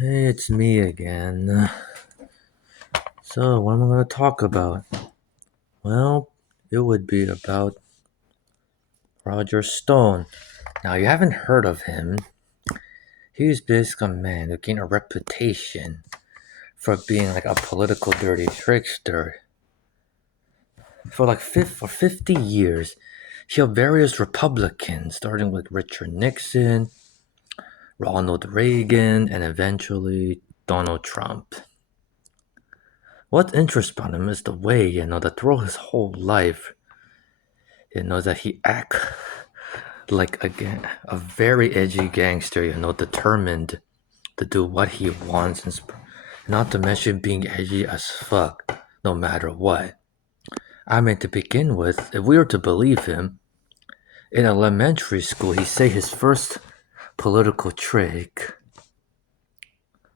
Hey, it's me again. So, what am I going to talk about? Well, it would be about Roger Stone. Now, you haven't heard of him. He's basically a man who gained a reputation for being like a political dirty trickster. For 50 years, he helped various Republicans, starting with Richard Nixon, Ronald Reagan, and eventually Donald Trump. What's interesting about him is the way, that throughout his whole life, that he act like a very edgy gangster, determined to do what he wants, and not to mention being edgy as fuck, no matter what. I mean, to begin with, if we were to believe him, in elementary school, he said his first political trick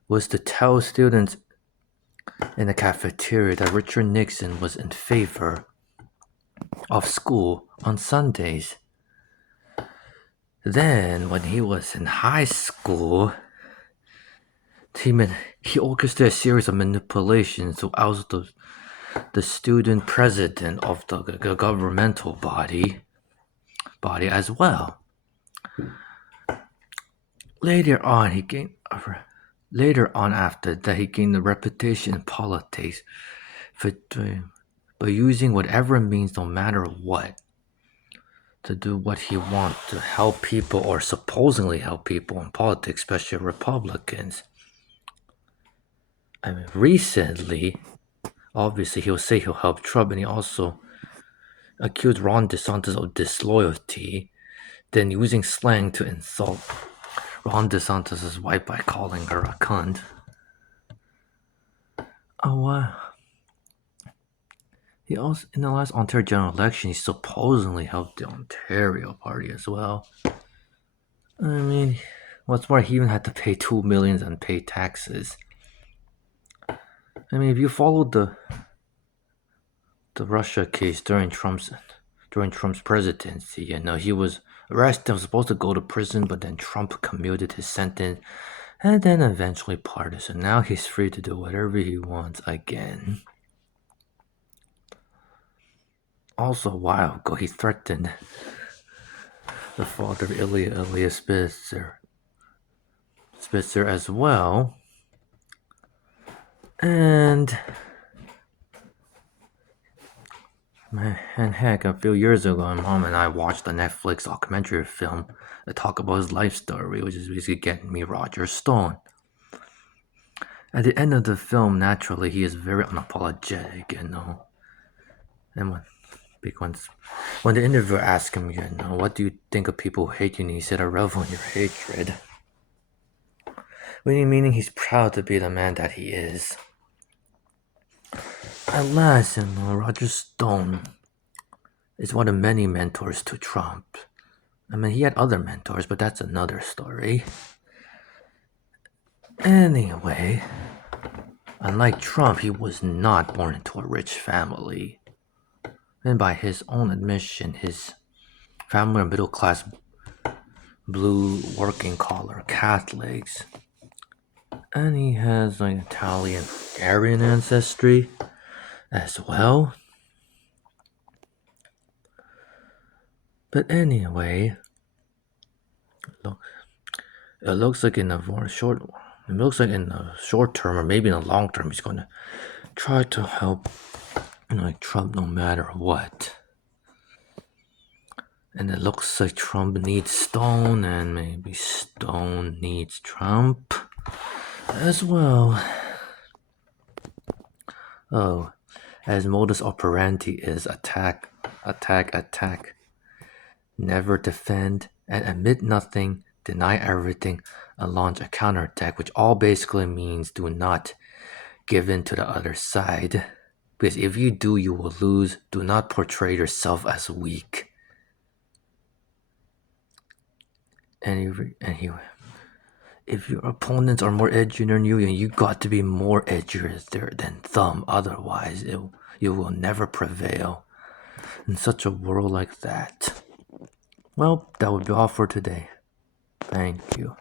was to tell students in the cafeteria that Richard Nixon was in favor of school on Sundays. Then, when he was in high school, he orchestrated a series of manipulations to oust the student president of the governmental body as well. Later on, after that, he gained a reputation in politics for by using whatever means, no matter what, to do what he wants to help people or supposedly help people in politics, especially Republicans. I mean, recently, obviously, he'll say he'll help Trump, and he also accused Ron DeSantis of disloyalty, then using slang to insult Ron DeSantis' wife by calling her a cunt. He also, in the last Ontario general election, he supposedly helped the Ontario party as well. I mean, what's more, he even had to pay $2 million and pay taxes. I mean, if you followed the Russia case during Trump's presidency, he was arrested, was supposed to go to prison, but then Trump commuted his sentence, and then eventually pardoned. So now he's free to do whatever he wants again. Also, a while ago, he threatened the father of Ilya Spitzer as well. And heck, a few years ago, my mom and I watched a Netflix documentary film that talked about his life story, which is basically getting me Roger Stone. At the end of the film, naturally, he is very unapologetic, And when the interviewer asked him, what do you think of people who hate you? And he said, I revel in your hatred. Meaning he's proud to be the man that he is. At last, Roger Stone is one of many mentors to Trump. I mean, he had other mentors, but that's another story. Anyway, unlike Trump, he was not born into a rich family. And by his own admission, his family are middle class, blue, working collar Catholics. And he has Italian Aryan ancestry as well. But anyway, it looks like in the short term, or maybe in the long term, he's going to try to help Trump no matter what. And it looks like Trump needs Stone, and maybe Stone needs Trump as well. Oh, as modus operandi is attack, never defend, and admit nothing, deny everything, and launch a counterattack, which all basically means do not give in to the other side. Because if you do, you will lose. Do not portray yourself as weak. And if your opponents are more edgy than you got to be more edgier than them. Otherwise, you will never prevail in such a world like that. Well, that would be all for today. Thank you.